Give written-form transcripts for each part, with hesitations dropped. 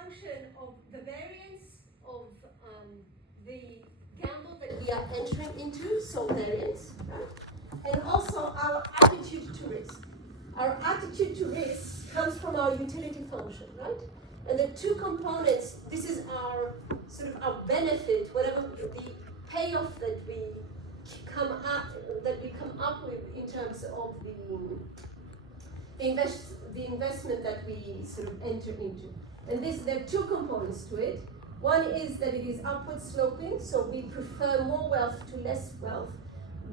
function of the variance of the gamble that we are entering into, so variance, right? And also our attitude to risk. Our attitude to risk comes from our utility function, right? And the two components, this is our sort of our benefit, whatever the payoff that we come up with in terms of the investment that we sort of enter into. And there are two components to it. One is that it is upward sloping, so we prefer more wealth to less wealth,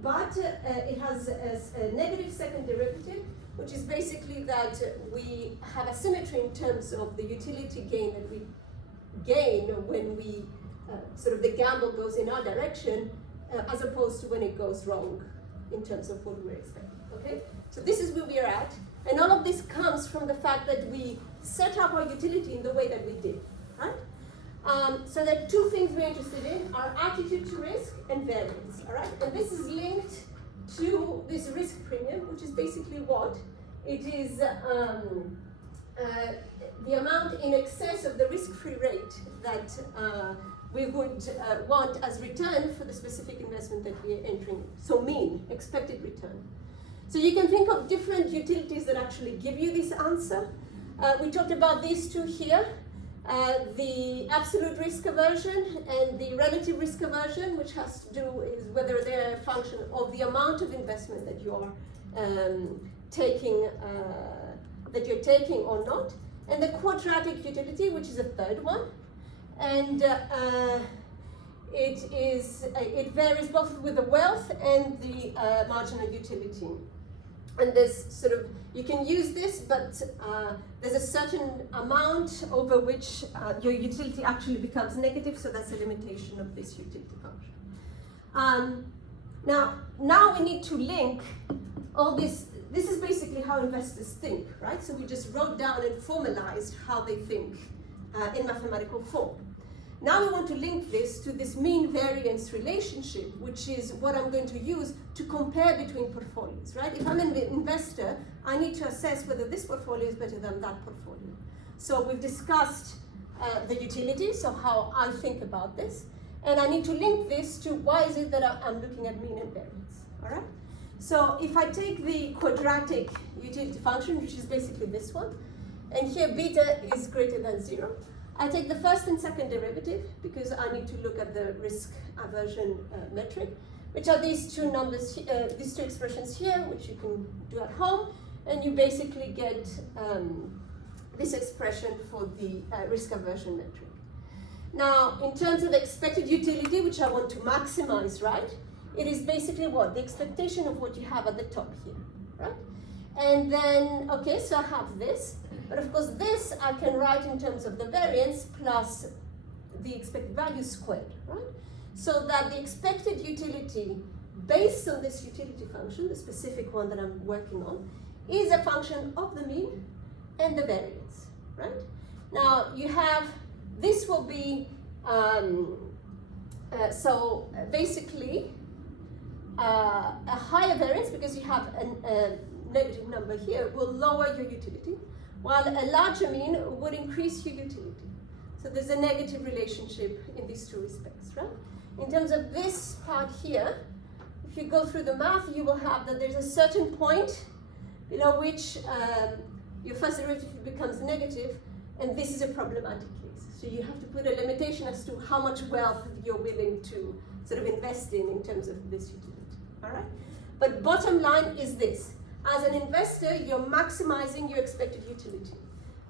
but it has a negative second derivative, which is basically that we have asymmetry in terms of the utility gain that we gain when we sort of the gamble goes in our direction, as opposed to when it goes wrong in terms of what we're expecting. Okay, so this is where we are at, and all of this comes from the fact that we set up our utility in the way that we did, right? So there are two things we're interested in: our attitude to risk and variance. All right, and this is linked to this risk premium, which is basically what it is. The amount in excess of the risk-free rate that we would want as return for the specific investment that we are entering. So mean, expected return. So you can think of different utilities that actually give you this answer. We talked about these two here, the absolute risk aversion and the relative risk aversion, which has to do with whether they're a function of the amount of investment that you're taking or not, and the quadratic utility, which is a third one, and it varies both with the wealth and the marginal utility. And there's sort of, you can use this, but there's a certain amount over which your utility actually becomes negative, so that's a limitation of this utility function. Now we need to link all this. This is basically how investors think, right? So we just wrote down and formalized how they think in mathematical form. Now we want to link this to this mean variance relationship, which is what I'm going to use to compare between portfolios, right? If I'm an investor, I need to assess whether this portfolio is better than that portfolio. So we've discussed the utility, so how I think about this, and I need to link this to why is it that I'm looking at mean and variance, all right? So if I take the quadratic utility function, which is basically this one, and here beta is greater than 0, I take the first and second derivative because I need to look at the risk aversion metric, which are these two numbers, these two expressions here, which you can do at home, and you basically get this expression for the risk aversion metric. Now, in terms of expected utility, which I want to maximize, right? It is basically what? The expectation of what you have at the top here, right? And then, okay, so I have this. But of course, this I can write in terms of the variance plus the expected value squared, right? So that the expected utility based on this utility function, the specific one that I'm working on, is a function of the mean and the variance, right? Now, you have, this will be, so basically, a higher variance, because you have a negative number here, will lower your utility, while a larger mean would increase your utility. So there's a negative relationship in these two respects, right? In terms of this part here, if you go through the math, you will have that there's a certain point below which your first derivative becomes negative, and this is a problematic case. So you have to put a limitation as to how much wealth you're willing to sort of invest in terms of this utility, all right? But bottom line is this. As an investor, you're maximizing your expected utility.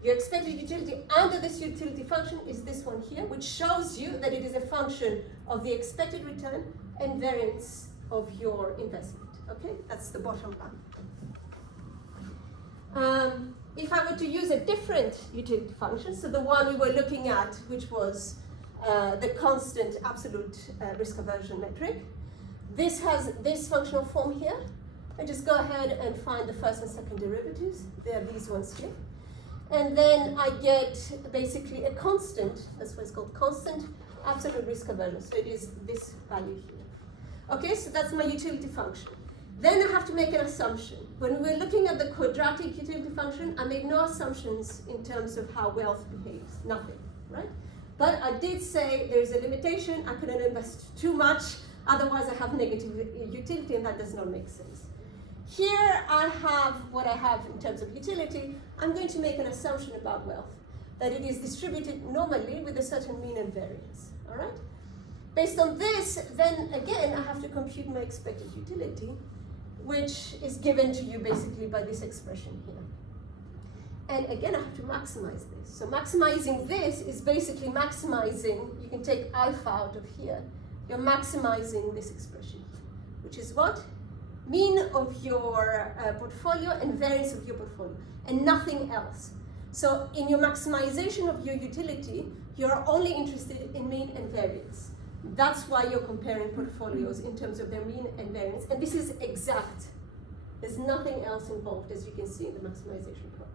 Your expected utility under this utility function is this one here, which shows you that it is a function of the expected return and variance of your investment. Okay, that's the bottom line. If I were to use a different utility function, so the one we were looking at, which was the constant absolute risk aversion metric, this has this functional form here. I just go ahead and find the first and second derivatives. They are these ones here. And then I get basically a constant, that's why it's called constant absolute risk aversion. So it is this value here. Okay, so that's my utility function. Then I have to make an assumption. When we're looking at the quadratic utility function, I made no assumptions in terms of how wealth behaves, nothing. right? But I did say there's a limitation, I couldn't invest too much, otherwise I have negative utility, and that does not make sense. Here I have what I have in terms of utility. I'm going to make an assumption about wealth, that it is distributed normally with a certain mean and variance, all right? Based on this, then again, I have to compute my expected utility, which is given to you basically by this expression here. And again, I have to maximize this. So maximizing this is basically maximizing, you can take alpha out of here, you're maximizing this expression, which is what? Mean of your portfolio and variance of your portfolio, and nothing else. So in your maximization of your utility, you're only interested in mean and variance. That's why you're comparing portfolios in terms of their mean and variance, and this is exact. There's nothing else involved, as you can see in the maximization problem.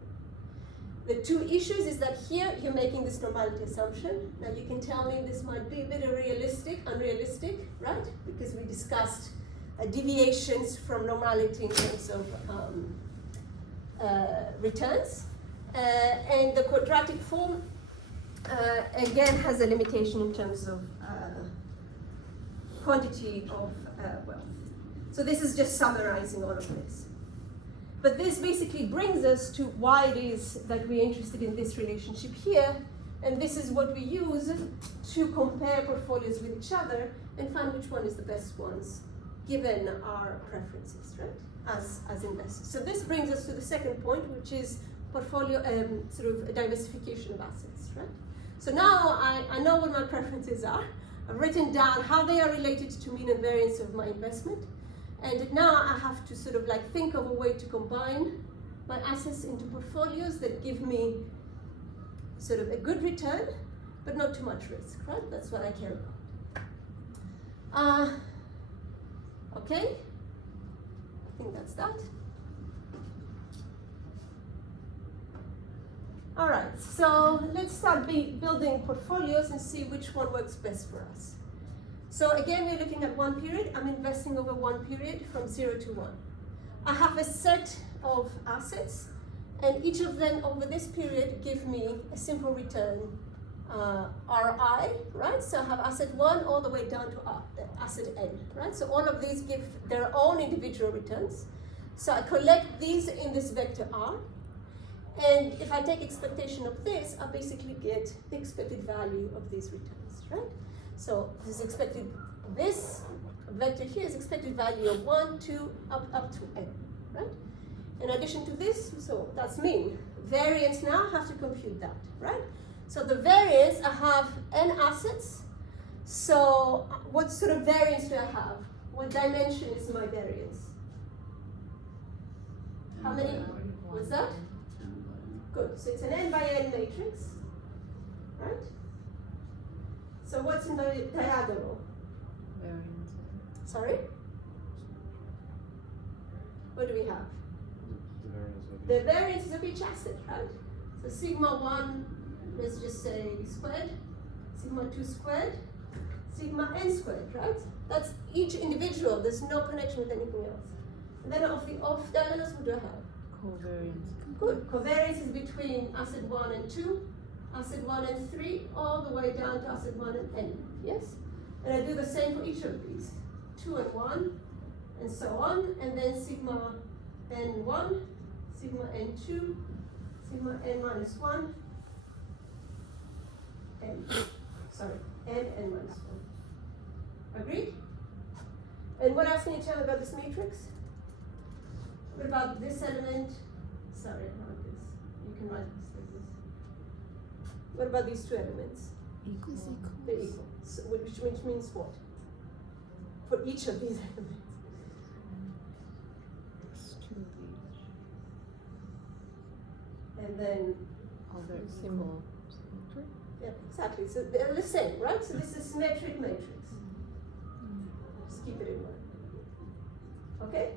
The two issues is that here you're making this normality assumption. Now you can tell me this might be a bit unrealistic, right? Because we discussed deviations from normality in terms of returns. And the quadratic form, again, has a limitation in terms of quantity of wealth. So this is just summarizing all of this. But this basically brings us to why it is that we're interested in this relationship here, and this is what we use to compare portfolios with each other and find which one is the best ones, given our preferences, right, as investors. So this brings us to the second point, which is portfolio, sort of a diversification of assets, right? So now I know what my preferences are. I've written down how they are related to mean and variance of my investment. And now I have to sort of like think of a way to combine my assets into portfolios that give me sort of a good return, but not too much risk, right? That's what I care about. Okay, I think that's that. All right, so let's start building portfolios and see which one works best for us. So again, we're looking at one period. I'm investing over one period from 0 to 1. I have a set of assets, and each of them over this period give me a simple return, RI, right? So I have asset 1 all the way down to asset N, right? So all of these give their own individual returns. So I collect these in this vector R, and if I take expectation of this, I basically get the expected value of these returns, right? So this vector here is expected value of 1, 2, up to N, right? In addition to this, so that's mean. Variance now, I have to compute that, right? So the variance, I have N assets. So what sort of variance do I have? What dimension is my variance? How many? What's that? Good, so it's an N by N matrix, right? So what's in the diagonal? Variance. Sorry? What do we have? The The variance of each asset, right? So sigma 1, let's just say squared, sigma 2 squared, sigma n squared, right? That's each individual, there's no connection with anything else. And then of the off diagonals, what do I have? Covariance. Good. Covariance is between asset 1 and 2, asset 1 and 3, all the way down to asset 1 and n, yes? And I do the same for each of these, 2 and 1, and so on, and then sigma n1, sigma n2, sigma n minus 1, n minus 1. Agreed? And what else can you tell me about this matrix? What about this element? Sorry, not this. You can write this like this. What about these two elements? Equal. They're equal. So, which means what? For each of these elements. It's 2 of each. And then, Other symbol. Symmetry. yeah, exactly. So they're the same, right? So this is symmetric matrix. Just keep it in mind. Okay?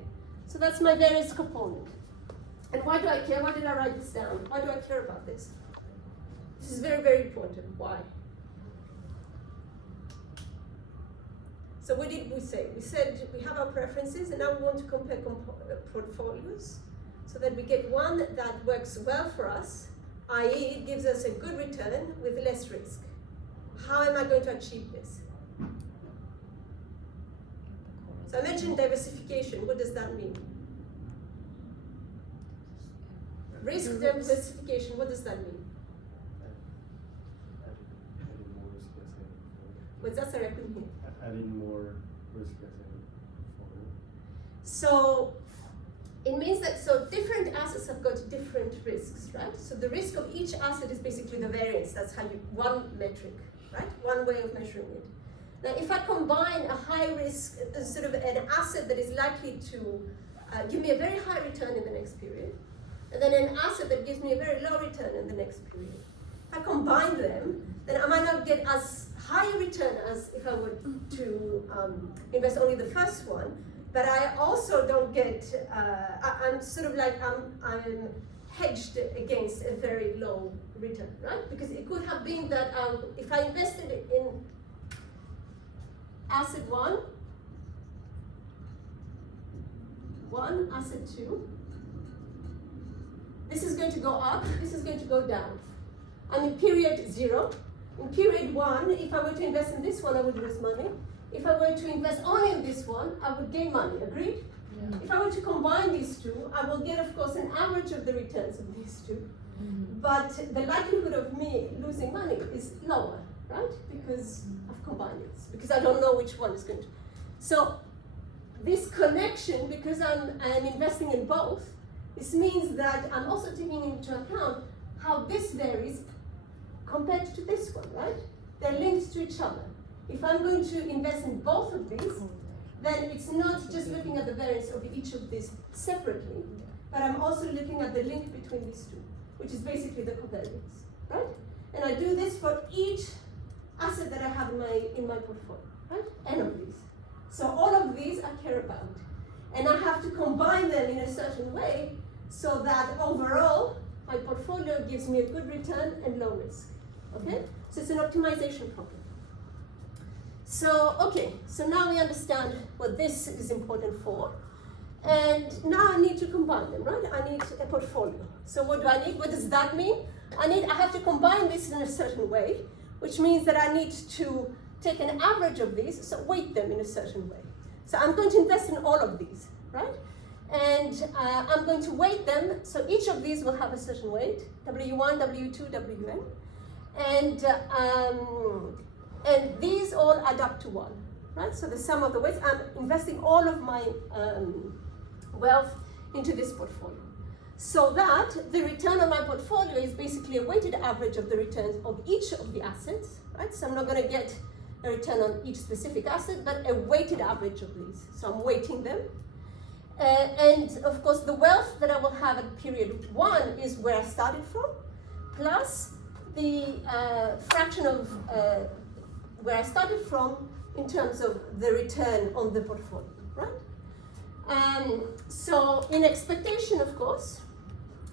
So that's my variance component. And why do I care? Why did I write this down? Why do I care about this? This is very, very important. Why? So what did we say? We said we have our preferences, and now we want to compare portfolios so that we get one that works well for us, i.e. it gives us a good return with less risk. How am I going to achieve this? So I mentioned diversification. What does that mean? Risk diversification, what does that mean? Adding more risk as a portfolio. What's that, sorry, I couldn't hear. Adding more risk as a portfolio. So it means that different assets have got different risks, right? So the risk of each asset is basically the variance. That's how one metric, right? One way of measuring it. Now, if I combine a high risk, sort of an asset that is likely to give me a very high return in the next period, and then an asset that gives me a very low return in the next period, if I combine them, then I might not get as high a return as if I were to invest only the first one, but I also don't get, I'm sort of like, I'm hedged against a very low return, right? Because it could have been that if I invested in asset one, asset two, this is going to go up, this is going to go down. I'm in period 0. In period 1, if I were to invest in this one, I would lose money. If I were to invest only in this one, I would gain money, agreed? Yeah. If I were to combine these two, I will get, of course, an average of the returns of these two. Mm-hmm. But the likelihood of me losing money is lower, right? Because I've combined it, because I don't know which one is going to. So this connection, because I'm investing in both, this means that I'm also taking into account how this varies compared to this one, right? They're linked to each other. If I'm going to invest in both of these, then it's not just looking at the variance of each of these separately, but I'm also looking at the link between these two, which is basically the covariance, right? And I do this for each asset that I have in my portfolio, right? N of these. So all of these I care about. And I have to combine them in a certain way so that overall my portfolio gives me a good return and low risk, okay? So it's an optimization problem. So, okay, so now we understand what this is important for. And now I need to combine them, right? I need a portfolio. So what do I need? What does that mean? I have to combine this in a certain way, which means that I need to take an average of these, so weight them in a certain way. So I'm going to invest in all of these, right? And I'm going to weight them, so each of these will have a certain weight, W1, W2, Wn. And these all add up to 1, right? So the sum of the weights, I'm investing all of my wealth into this portfolio. So that the return on my portfolio is basically a weighted average of the returns of each of the assets, right? So I'm not going to get a return on each specific asset, but a weighted average of these. So I'm weighting them. And of course, the wealth that I will have at period 1 is where I started from, plus the fraction of where I started from in terms of the return on the portfolio, right? So in expectation, of course,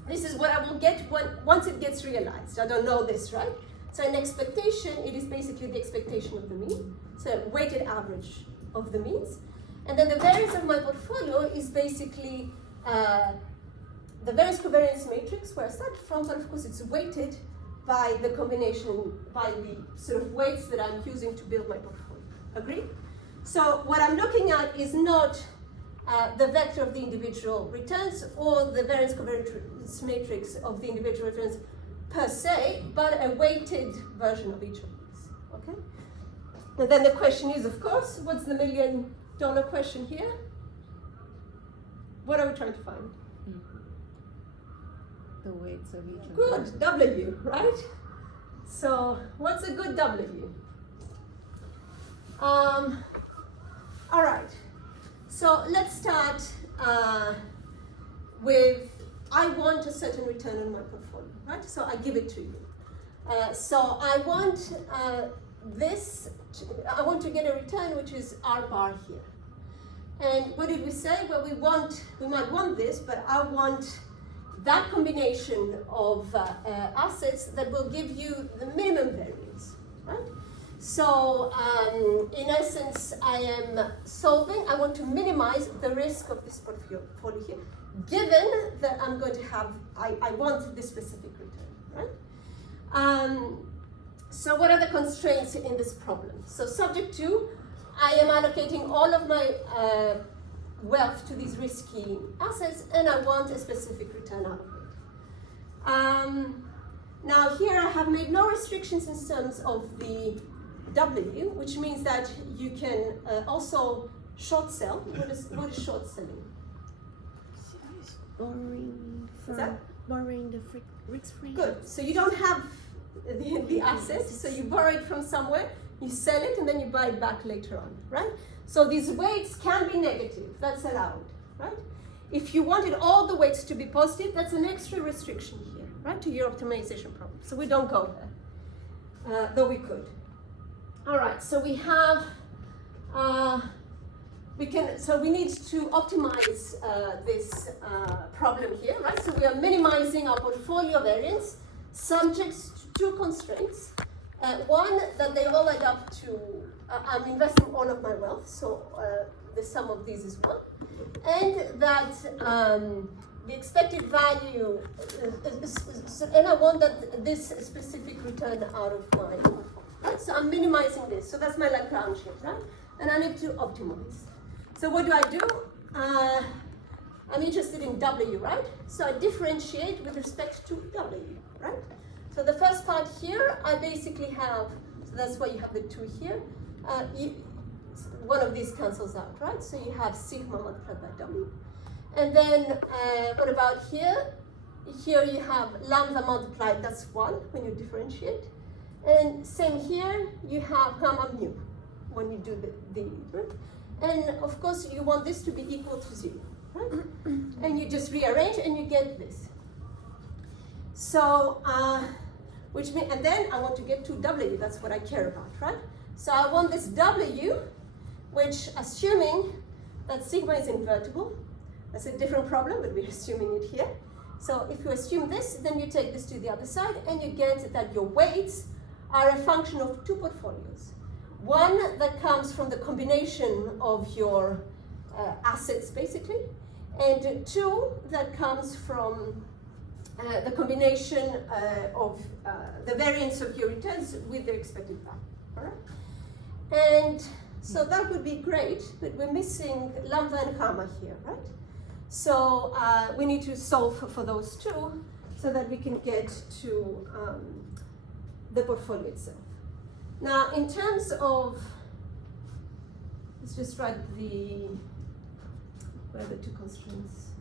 this is what I will get once it gets realized. I don't know this, right? So in expectation, it is basically the expectation of the mean, so weighted average of the means. And then the variance of my portfolio is basically the variance covariance matrix where I started from, but of course it's weighted by the combination, by the sort of weights that I'm using to build my portfolio. Agree? So what I'm looking at is not the vector of the individual returns or the variance covariance matrix of the individual returns per se, but a weighted version of each of these, okay? And then the question is, of course, what's the $1 million question here? What are we trying to find? The weights of each of them. Good, W, right? So what's a good W? All right, so let's start with, I want a certain return on my portfolio, right? So I give it to you. So I want I want to get a return which is R bar here. And what did we say? Well, we might want this, but I want that combination of assets that will give you the minimum variance, right? So in essence, I am solving, I want to minimize the risk of this portfolio here, given that I'm going to have, I want this specific return, right? So what are the constraints in this problem? So subject to, I am allocating all of my wealth to these risky assets, and I want a specific return out of it. Now here I have made no restrictions in terms of the W, which means that you can also short sell. What is short selling? Borrowing What's that? borrowing the risk-free. Good. So you don't have the asset, so you borrow it from somewhere, you sell it, and then you buy it back later on, right? So these weights can be negative. That's allowed, right? If you wanted all the weights to be positive, that's an extra restriction here, right, to your optimization problem. So we don't go there, though we could. All right. So we have. So we need to optimize this problem here, right? So we are minimizing our portfolio variance subject to two constraints. One, that they all add up to, I'm investing all of my wealth, so the sum of these is 1. And that the expected value, and I want that this specific return out of my portfolio, right? So I'm minimizing this, so that's my Lagrange here, right? And I need to optimize. So what do? I'm interested in W, right? So I differentiate with respect to W, right? So the first part here, I basically have, so that's why you have the 2 here. One of these cancels out, right? So you have sigma multiplied by W. And then what about here? Here you have lambda multiplied, that's 1 when you differentiate. And same here, you have gamma mu when you do the right? And of course, you want this to be equal to 0, right? And you just rearrange and you get this. So, which means, and then I want to get to W, that's what I care about, right? So I want this W, which assuming that sigma is invertible, that's a different problem, but we're assuming it here. So if you assume this, then you take this to the other side and you get that your weights are a function of 2 portfolios. One that comes from the combination of your assets, basically, and 2 that comes from the combination of the variance of your returns with the expected value. All right? And so that would be great, but we're missing lambda and gamma here, right? So we need to solve for those 2 so that we can get to the portfolio itself. Now, in terms of, let's just write where are the 2 constraints?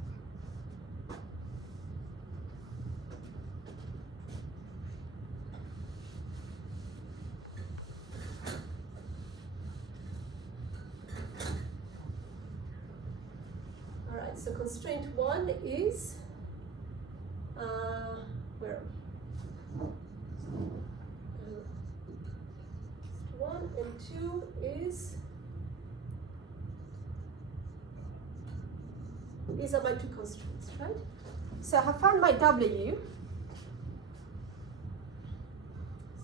All right, so constraint 1 is, where? 1 and 2 is, these are my 2 constraints, right? So I have found my W.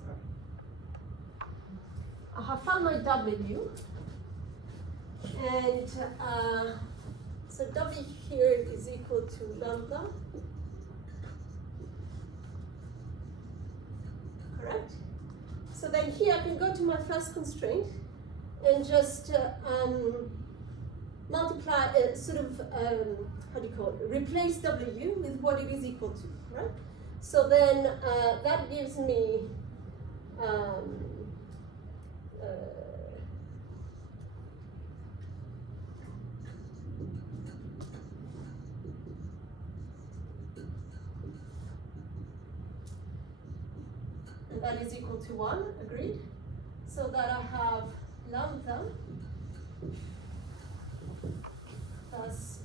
Sorry. I have found my W. And so W here is equal to lambda. Correct? So then here I can go to my first constraint and just multiply, how do you call it? Replace W with what it is equal to, right? So then that gives me and that is equal to 1, agreed? So that I have lambda plus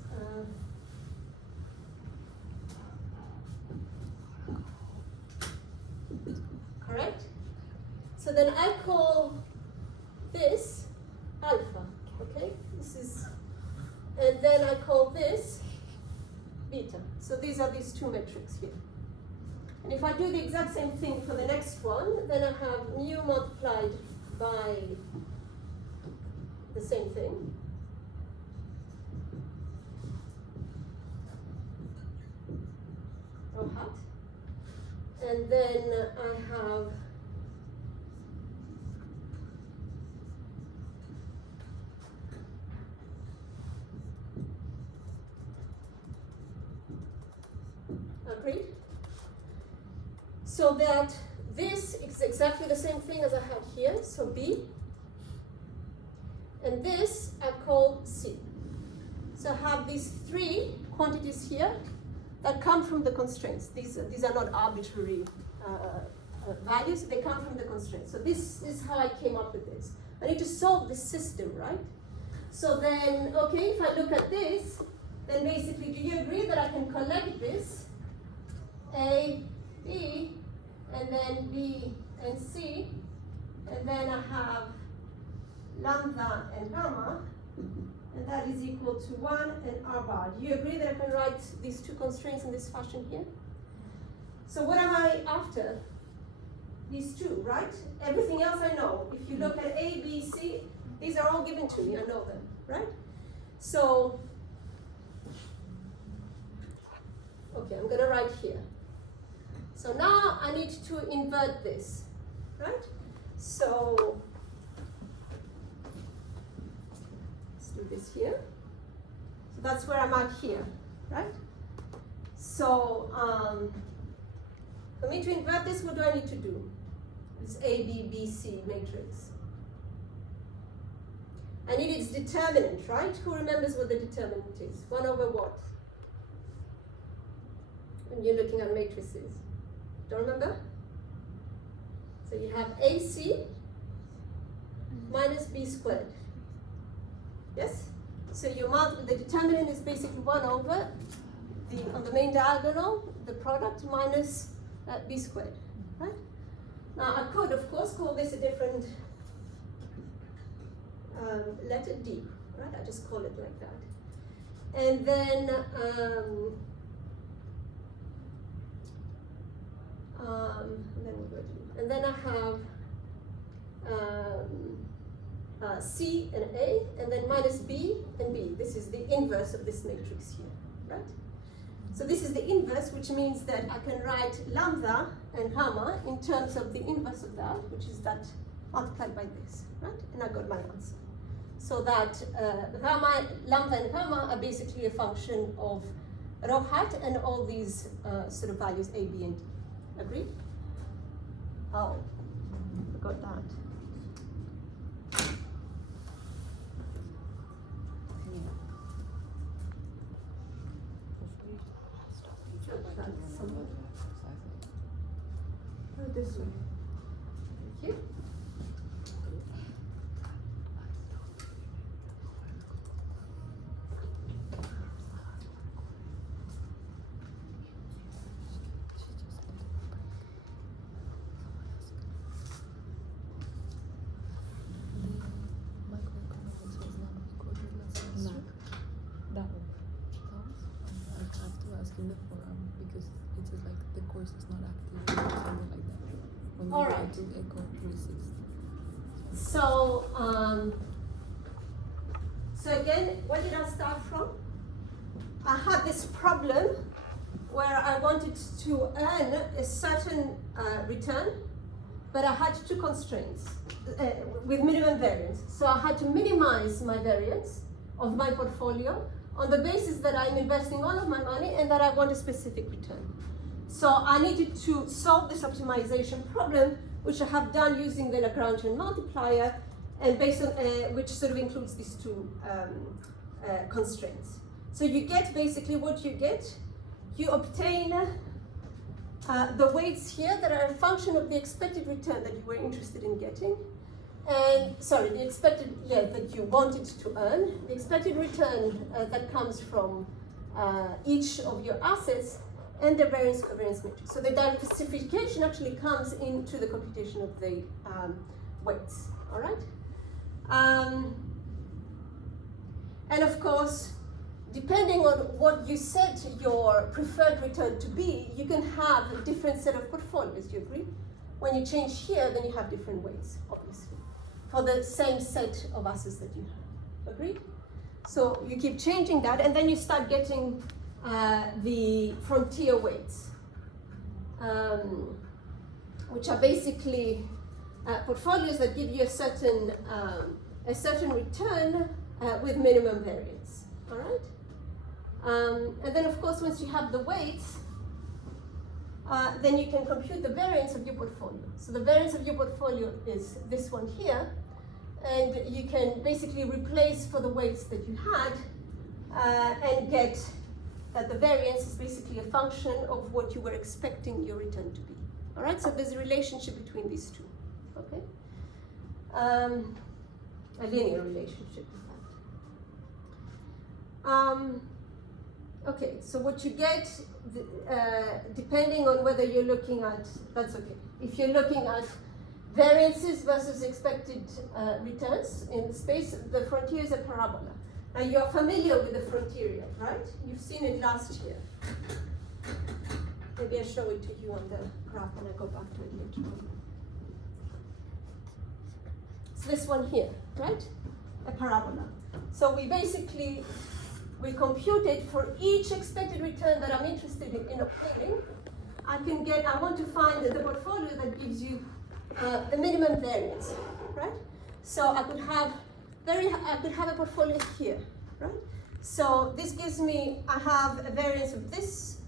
correct? So then I call this alpha, okay? This is, and then I call this beta. So these are these 2 metrics here. And if I do the exact same thing for the next one, then I have mu multiplied by the same thing. Rho hat. and then I have agreed? So that this is exactly the same thing as I had here, so B. And this I call C. So I have these three quantities here that come from the constraints. These are not arbitrary values, they come from the constraints. So this is how I came up with this. I need to solve this system, right? So then, okay, if I look at this, then basically, do you agree that I can collect this? A, B, and then B and C, and then I have lambda and gamma, and that is equal to 1 and r bar. Do you agree that I can write these two constraints in this fashion here? So what am I after? These two, right? Everything else I know. If you look at A, B, C, these are all given to me, I know them, right? So, okay, I'm gonna write here. So now I need to invert this, right? So, let's do this here. So that's where I'm at here, right? So, for me to invert this, what do I need to do? This A, B, B, C matrix. I need its determinant, right? Who remembers what the determinant is? 1 over what? When you're looking at matrices. Don't remember? So you have AC minus B squared. Yes? So you the determinant is basically 1 over on the main diagonal, the product minus B squared, right? Now I could, of course, call this a different letter D, right? I just call it like that. And then, and then I have C and A, and then minus B and B. This is the inverse of this matrix here, right? So this is the inverse, which means that I can write lambda and gamma in terms of the inverse of that, which is that multiplied by this, right? And I got my answer. So that lambda and gamma are basically a function of rho hat and all these sort of values A, B, and D. Agreed? Oh, forgot that. Oh, this way. Thank you. That one. I have to ask in the forum because it says like the course is not active or something like that. When you All go right. to ecom 360. So again, where did I start from? I had this problem where I wanted to earn a certain return, but I had two constraints with minimum variance. So I had to minimize my variance of my portfolio on the basis that I'm investing all of my money and that I want a specific return. So I needed to solve this optimization problem, which I have done using the Lagrangian multiplier, and based on which sort of includes these two constraints. So you get basically what you get. You obtain the weights here that are a function of the expected return that you were interested in getting. And sorry, the expected, that you wanted to earn, the expected return that comes from each of your assets, and the variance covariance matrix. So the diversification actually comes into the computation of the weights, all right? And of course, depending on what you set your preferred return to be, you can have a different set of portfolios, do you agree? When you change here, then you have different weights, obviously, for the same set of assets that you have, agreed? So you keep changing that, and then you start getting the frontier weights. which are basically portfolios that give you a certain return with minimum variance. All right. And then, of course, once you have the weights, then you can compute the variance of your portfolio. So the variance of your portfolio is this one here, and you can basically replace for the weights that you had and get that the variance is basically a function of what you were expecting your return to be. All right, so there's a relationship between these two, okay? A linear relationship, in fact. Okay, so what you get, depending on whether you're looking at, that's okay. If you're looking at variances versus expected returns in space, the frontier is a parabola. Now you're familiar with the frontier, right? You've seen it last year. Maybe I'll show it to you on the graph when I go back to it later on. So this one here, right? A parabola. So we computed for each expected return that I'm interested in obtaining. I want to find the portfolio that gives you the minimum variance, right? So I could have a portfolio here, right? So this gives me, I have a variance of this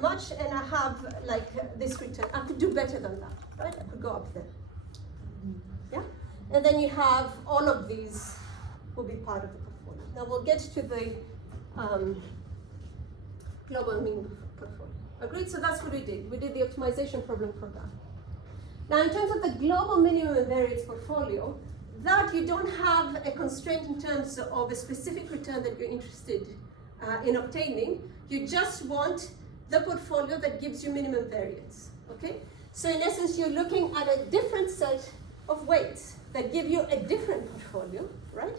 much, and I have like this return. I could do better than that, right? I could go up there, yeah? And then you have all of these will be part of the portfolio. Now we'll get to the global minimum portfolio. Agreed? So that's what we did. We did the optimization problem for that. Now, in terms of the global minimum variance portfolio, that you don't have a constraint in terms of a specific return that you're interested in obtaining. You just want the portfolio that gives you minimum variance. Okay? So in essence, you're looking at a different set of weights that give you a different portfolio, right?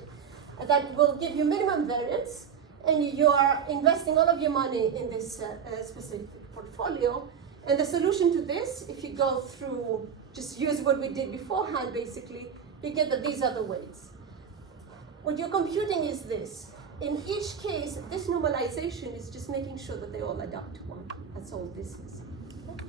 That will give you minimum variance, and you are investing all of your money in this specific portfolio. And the solution to this, if you go through, just use what we did beforehand, basically, you get that these are the weights. What you're computing is this. In each case, this normalization is just making sure that they all add up to 1. That's all this is. Okay?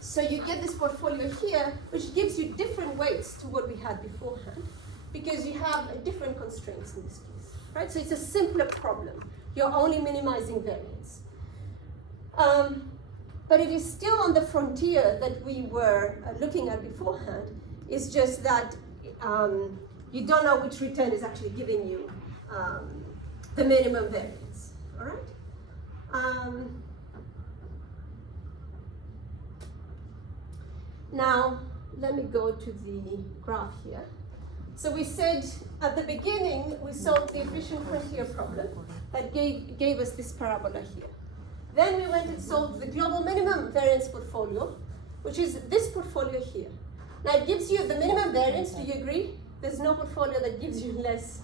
So you get this portfolio here, which gives you different weights to what we had beforehand, because you have different constraints in this case, right? So it's a simpler problem. You're only minimizing variance. But it is still on the frontier that we were looking at beforehand. It's just that you don't know which return is actually giving you the minimum variance, all right? Now, let me go to the graph here. So we said at the beginning, we solved the efficient frontier problem that gave us this parabola here. Then we went and solved the global minimum variance portfolio, which is this portfolio here. Now it gives you the minimum variance, do you agree? There's no portfolio that gives you less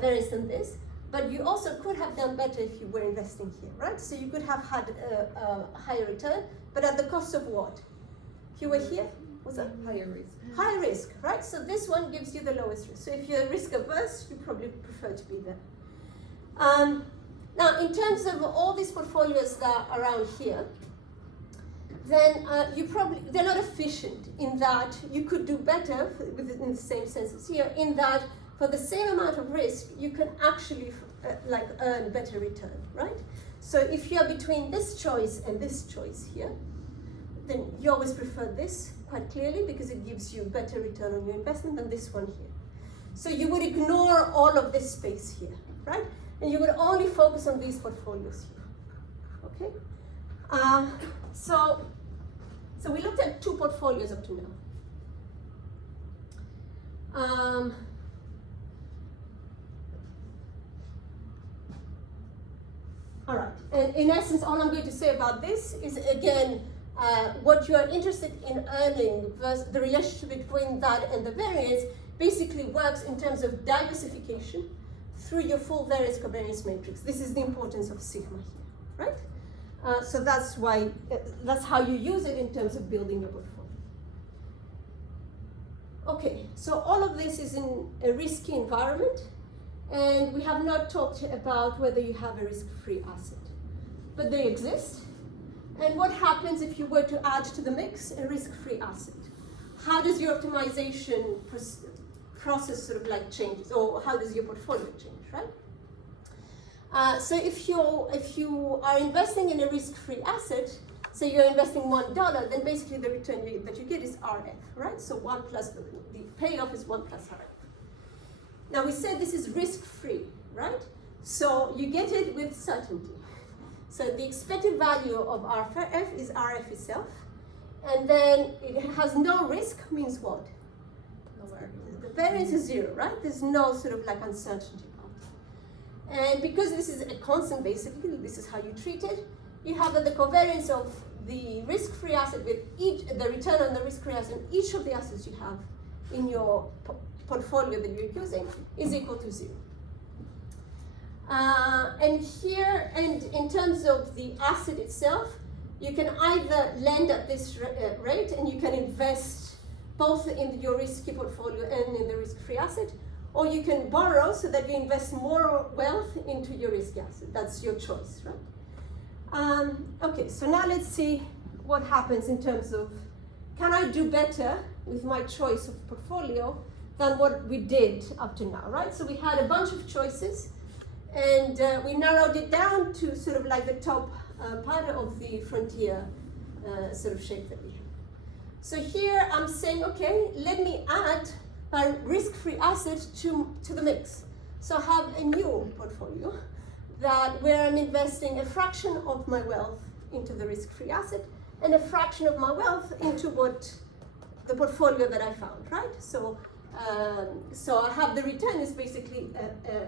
variance than this, but you also could have done better if you were investing here, right? So you could have had a higher return, but at the cost of what? If you were here, what's that? Higher risk. High risk, right? So this one gives you the lowest risk. So if you're risk averse, you probably prefer to be there. Now, in terms of all these portfolios that are around here, then they're not efficient in that you could do better in the same sense as here, in that for the same amount of risk, you can actually earn better return, right? So if you're between this choice and this choice here, then you always prefer this quite clearly because it gives you better return on your investment than this one here. So you would ignore all of this space here, right? And you would only focus on these portfolios here, okay? So we looked at 2 portfolios up to now. All right, and in essence, all I'm going to say about this is, again, what you are interested in earning versus the relationship between that and the variance basically works in terms of diversification through your full variance covariance matrix. This is the importance of sigma here, right? So that's why, that's how you use it in terms of building your portfolio. Okay, so all of this is in a risky environment, and we have not talked about whether you have a risk-free asset. But they exist, And what happens if you were to add to the mix a risk-free asset? How does your optimization process sort of like changes, or how does your portfolio change, right? So if you are investing in a risk-free asset, say you're investing $1, then basically the return that you get is RF, right? So 1 plus the payoff is 1 plus RF. Now we said this is risk-free, right? So you get it with certainty. So the expected value of RF is RF itself, and then it has no risk means what? No variable. The variance is 0, right? There's no sort of like uncertainty about it. And because this is a constant, basically, this is how you treat it, you have that the covariance of the risk-free asset with the return on the risk-free asset, each of the assets you have in your portfolio that you're using is equal to 0. And here, and in terms of the asset itself, you can either lend at this rate and you can invest both in your risky portfolio and in the risk-free asset, or you can borrow so that you invest more wealth into your risky asset. That's your choice, right? Okay, so now let's see what happens in terms of, can I do better with my choice of portfolio than what we did up to now, right? So we had a bunch of choices, and we narrowed it down to sort of like the top part of the frontier sort of shape that we have. So here I'm saying, okay, let me add a risk-free asset to the mix. So I have a new portfolio where I'm investing a fraction of my wealth into the risk-free asset and a fraction of my wealth into the portfolio that I found, right? So I have the return is basically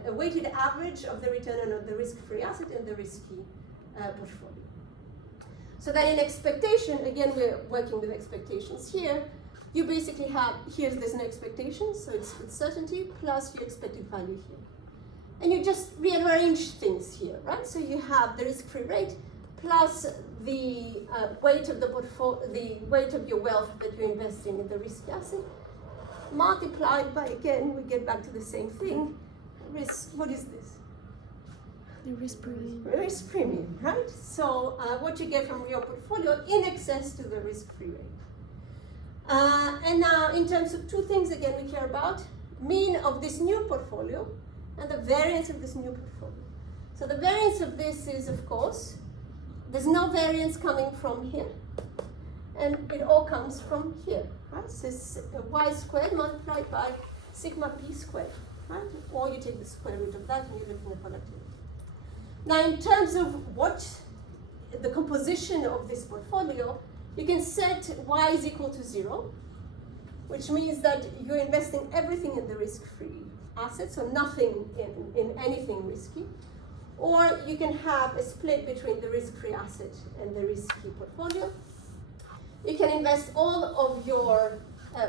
a weighted average of the return on the risk-free asset and the risky portfolio. So then in expectation, again, we're working with expectations here. You basically have, there's an expectation, so it's with certainty, plus your expected value here. And you just rearrange things here, right? So you have the risk-free rate plus the weight of the portfolio, the weight of your wealth that you're investing in the risky asset, multiplied by, again, we get back to the same thing, risk, what is this? The risk premium. Risk premium, right? So what you get from your portfolio in excess to the risk-free rate. And now in terms of two things, again, we care about, mean of this new portfolio and the variance of this new portfolio. So the variance of this is, of course, there's no variance coming from here, and it all comes from here, right? So it's y squared multiplied by sigma p squared, right? Or you take the square root of that and you're looking at productivity. Now in terms of what the composition of this portfolio, you can set y is equal to 0, which means that you're investing everything in the risk-free asset, so nothing in anything risky. Or you can have a split between the risk-free asset and the risky portfolio. You can invest all of your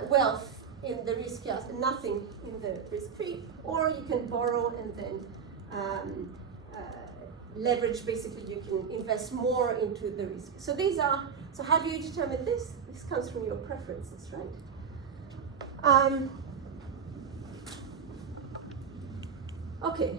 wealth in the risky asset, nothing in the risk-free, or you can borrow and then leverage, basically you can invest more into the risk. So these are, so how do you determine this? This comes from your preferences, right? Okay.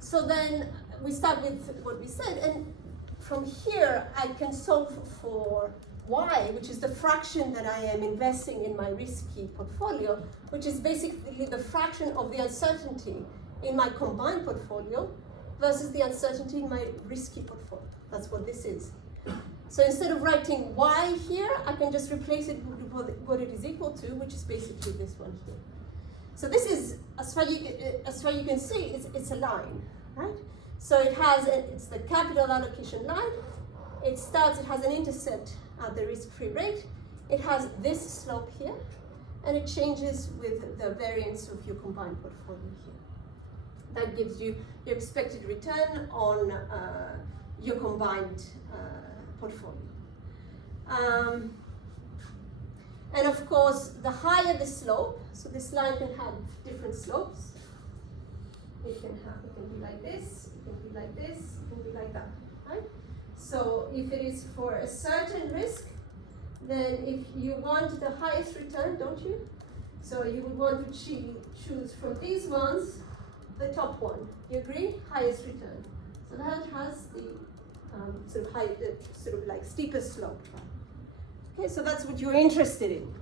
So then we start with what we said, and from here I can solve for y, which is the fraction that I am investing in my risky portfolio, which is basically the fraction of the uncertainty in my combined portfolio versus the uncertainty in my risky portfolio. That's what this is. So instead of writing y here, I can just replace it with what it is equal to, which is basically this one here. So this is, as far you can see, it's a line, right? So it's the capital allocation line. It has an intercept at the risk-free rate. It has this slope here, and it changes with the variance of your combined portfolio here. That gives you your expected return on your combined portfolio. And of course, the higher the slope, so this line can have different slopes. It can be like this, it can be like this, it can be like that, right? So if it is for a certain risk, then if you want the highest return, don't you? So you would want to choose from these ones the top one. You agree? Highest return. So that has the sort of high, sort of like steepest slope. Okay, so that's what you're interested in.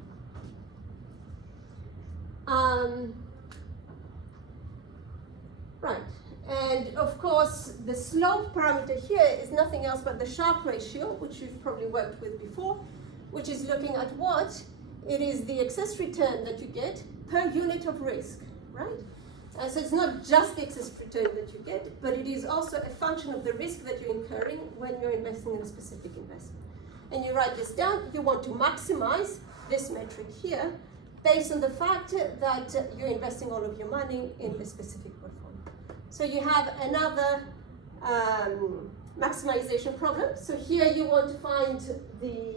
Right, and of course the slope parameter here is nothing else but the Sharpe ratio, which you've probably worked with before, which is looking at what? It is the excess return that you get per unit of risk, right? So it's not just the excess return that you get, but it is also a function of the risk that you're incurring when you're investing in a specific investment. And you write this down, you want to maximize this metric here based on the fact that you're investing all of your money in the specific portfolio. So you have another maximization problem. So here you want to find the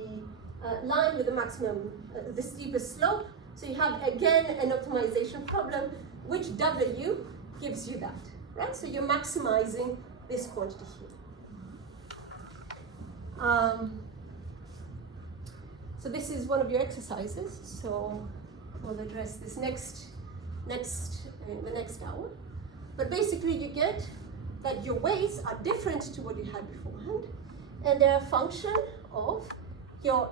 line with the maximum, the steepest slope. So you have again an optimization problem, which W gives you that, right? So you're maximizing this quantity here. So this is one of your exercises. So we'll address this in the next hour. But basically you get that your weights are different to what you had beforehand, and they're a function of your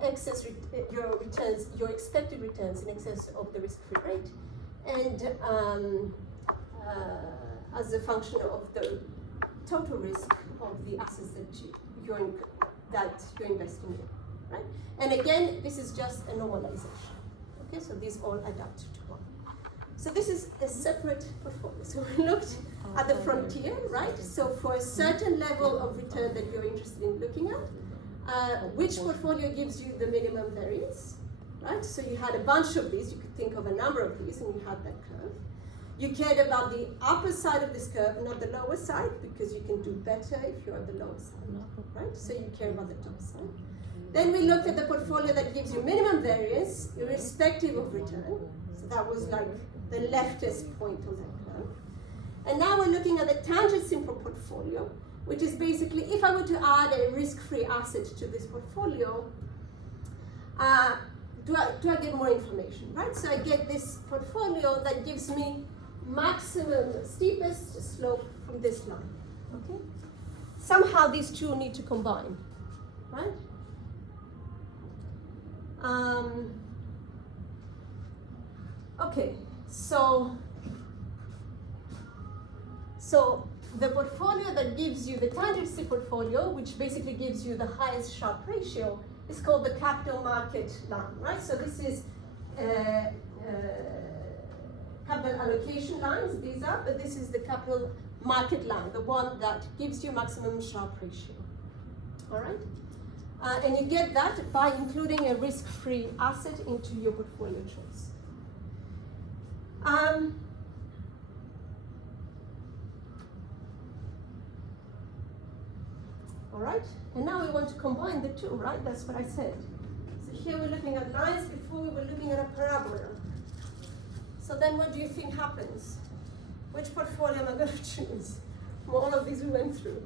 your returns, your expected returns in excess of the risk-free rate, and as a function of the total risk of the assets that you're investing in, right? And again, this is just a normalization. Okay, so these all adapt to one. So this is a separate portfolio. So we looked at the frontier, right? So for a certain level of return that you're interested in looking at, which portfolio gives you the minimum variance, right? So you had a bunch of these, you could think of a number of these, and you had that curve. You cared about the upper side of this curve, not the lower side, because you can do better if you're at the lower side, right? So you care about the top side. Then we looked at the portfolio that gives you minimum variance, irrespective of return. So that was like the leftist point on that curve. And now we're looking at the tangent simple portfolio, which is basically, if I were to add a risk-free asset to this portfolio, do I get more information, right? So I get this portfolio that gives me maximum steepest slope from this line, okay? Somehow these two need to combine, right? Okay, so the portfolio that gives you the tangency portfolio, which basically gives you the highest Sharpe ratio, is called the capital market line, right? So this is capital allocation lines, these are, but this is the capital market line, the one that gives you maximum Sharpe ratio, all right? And you get that by including a risk-free asset into your portfolio choice. All right, and now we want to combine the two, right? That's what I said. So here we're looking at lines, before we were looking at a parabola. So then what do you think happens? Which portfolio am I going to choose? From all of these we went through.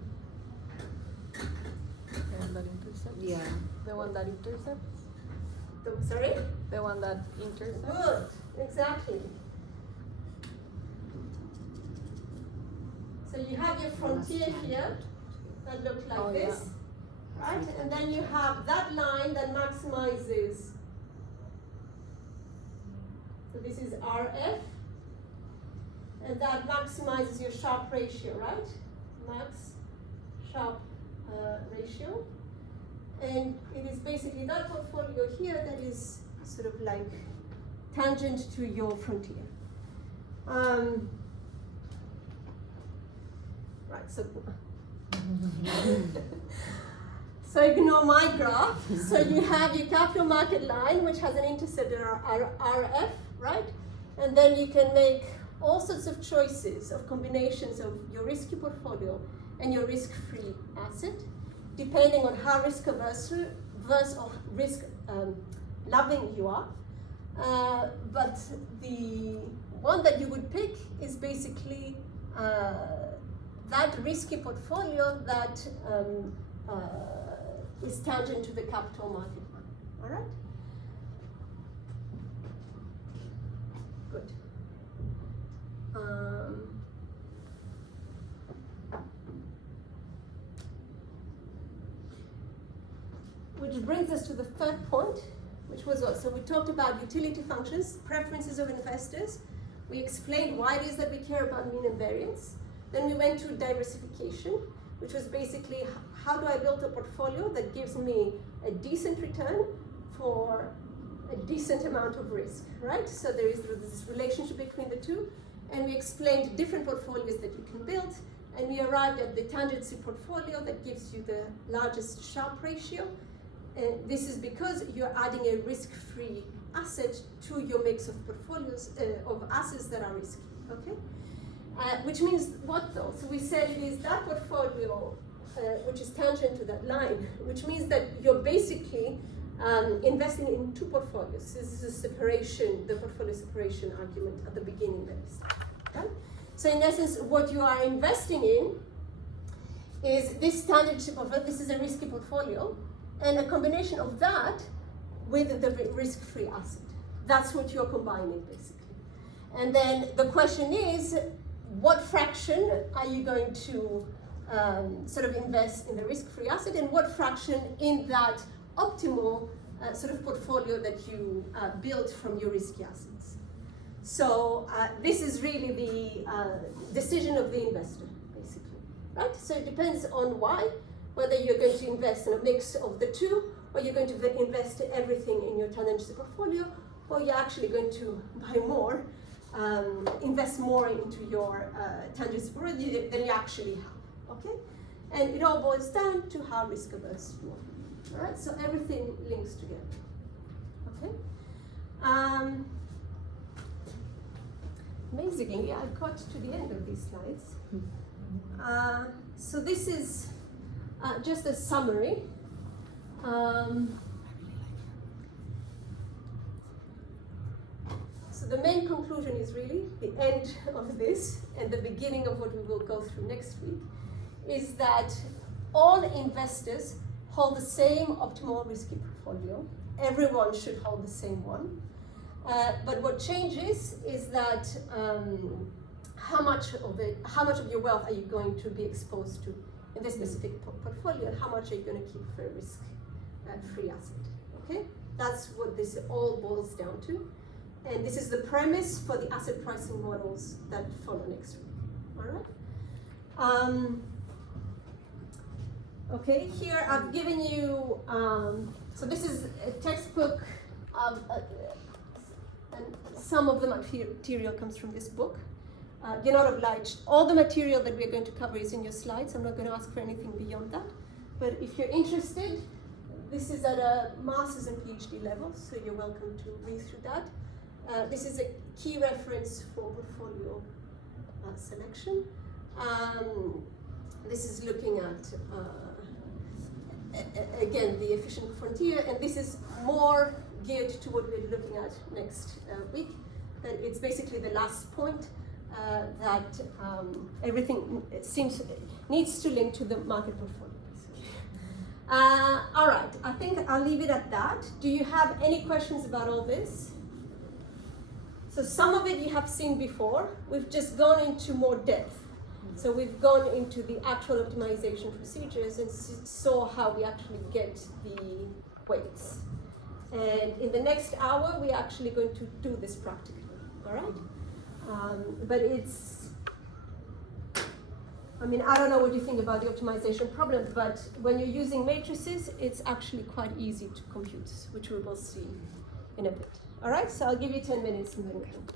The one that intercepts? Yeah. The one that intercepts? Sorry? The one that intercepts? Good, exactly. So you have your frontier here that looks like this, right? And then you have that line that maximizes. So this is RF, and that maximizes your Sharpe ratio, right? Max Sharpe ratio. And it is basically that portfolio here that is sort of like tangent to your frontier. Right, so ignore my graph. So you have your capital market line, which has an intercept RF, right? And then you can make all sorts of choices of combinations of your risky portfolio and your risk-free asset, depending on how risk averse or risk loving you are. But the one that you would pick is basically that risky portfolio that is tangent to the capital market line. All right? Good. brings us to the third point, which was also, we talked about utility functions, preferences of investors. We explained why it is that we care about mean and variance. Then we went to diversification, which was basically how do I build a portfolio that gives me a decent return for a decent amount of risk, right? So there is this relationship between the two, and we explained different portfolios that you can build, and we arrived at the tangency portfolio that gives you the largest Sharpe ratio. And this is because you're adding a risk-free asset to your mix of portfolios of assets that are risky, okay? Which means what though? So we said it is that portfolio which is tangent to that line, which means that you're basically investing in two portfolios. This is a separation, the portfolio separation argument at the beginning that we said, okay? So in essence, what you are investing in is this tangency portfolio. This is a risky portfolio, and a combination of that with the risk-free asset. That's what you're combining, basically. And then the question is, what fraction are you going to sort of invest in the risk-free asset, and what fraction in that optimal sort of portfolio that you build from your risky assets? So this is really the decision of the investor, basically, right? So it depends on why, whether you're going to invest in a mix of the two, or you're going to invest everything in your tangency portfolio, or you're actually going to buy more, invest more into your tangency portfolio than you actually have, okay? And it all boils down to how risk averse you are, all right? So everything links together, okay? Amazingly, I got to the end of these slides. So this is just a summary. So the main conclusion is really the end of this and the beginning of what we will go through next week, is that all investors hold the same optimal risky portfolio. Everyone should hold the same one. But what changes is that how much of your wealth are you going to be exposed to in this specific portfolio, and how much are you going to keep for a risk-free asset, okay? That's what this all boils down to. And this is the premise for the asset pricing models that follow next week, all right? Okay, here I've given you, so this is a textbook, and some of the material comes from this book. You're not obliged. All the material that we're going to cover is in your slides. I'm not going to ask for anything beyond that. But if you're interested, this is at a master's and PhD level, so you're welcome to read through that. This is a key reference for portfolio selection. This is looking at, again, the efficient frontier, and this is more geared to what we're looking at next week. But it's basically the last point. That everything needs to link to the market portfolio. All right, I think I'll leave it at that. Do you have any questions about all this? So some of it you have seen before. We've just gone into more depth. So we've gone into the actual optimization procedures and saw how we actually get the weights. And in the next hour, we're actually going to do this practically, all right? But it's, I mean, I don't know what you think about the optimization problem, but when you're using matrices, it's actually quite easy to compute, which we will see in a bit. All right, so I'll give you 10 minutes and then we can.